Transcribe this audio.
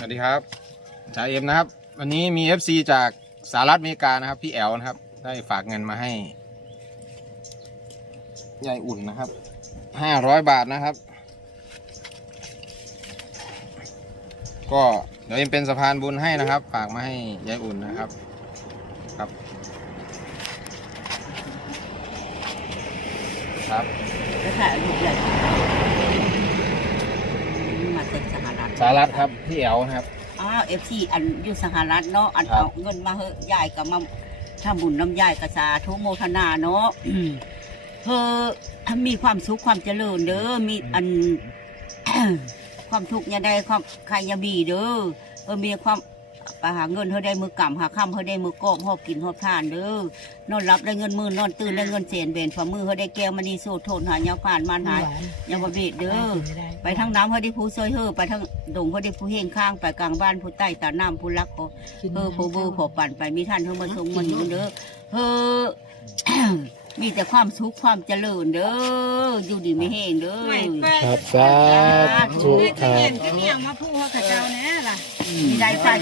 สวัสดีครับจ่าเอ็มนะครับ วันนี้มี FC จากสหรัฐอเมริกานะครับ พี่แอลนะครับ ได้ฝากเงินมาให้ยายอุ่นนะครับ ห้าร้อยบาทนะครับ ก็เดี๋ยวเอ็มเป็นสะพานบุญให้นะครับ ฝากมาให้ยายอุ่นนะครับ ครับ ครับแล้วถ่ายรูปใหญ่มาจาก สหรัฐสหรัฐครับพี่แอลนะครับ อ้าวเอฟซีอันอยู่สหรัฐเนาะอันครับ เอาเงินมาเฮอะยายกับมาถ้าบุญน้ำยายกระสาทุโมทนาเนาะอืมเธอมีความสุขความเจริญเด้อมีอัน ความทุกข์อย่าได้ความใครอย่าบีเด้อเออมีความ ไปหาเงินเธอได้มือกำหาข้ามเธอได้มือกอบหอบกินหอบทานเด้อนอนรับได้เงินมือนอนตื่นได้เงินเสียนเบนฝ่ามือเธอได้แก้วมณีสูตรโทนหายาผ่านมานหายยาบเบดเด้อไปทางน้ำเขาได้ผู้ซอยเฮอไปทางดงเขาได้ผู้เฮงข้างไปกลางบ้านผู้ใต้ตาน้ำผู้รักเขาเฮอผู้เบอร์ผู้ปั่นไปมีท่านเฮอมาทรงมันอยู่เด้อเฮอมีแต่ความสุขความเจริญเด้ออยู่ดีไม่แห้งเด้อครับสาธุธุครับเห็นก็เนี่ยมาพูดว่ากับเจ้าแน่ล่ะมีได้ใส่